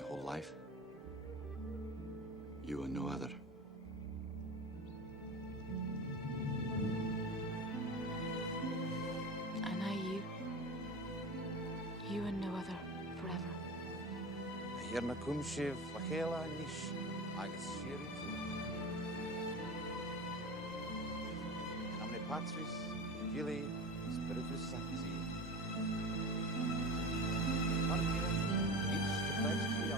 my whole life. You and no other. And I you. You and no other, forever. Hirna cumshe flagella nish, agus shirit. In nomine Patris, Filii, Spiritus Sancti. Each to Christ.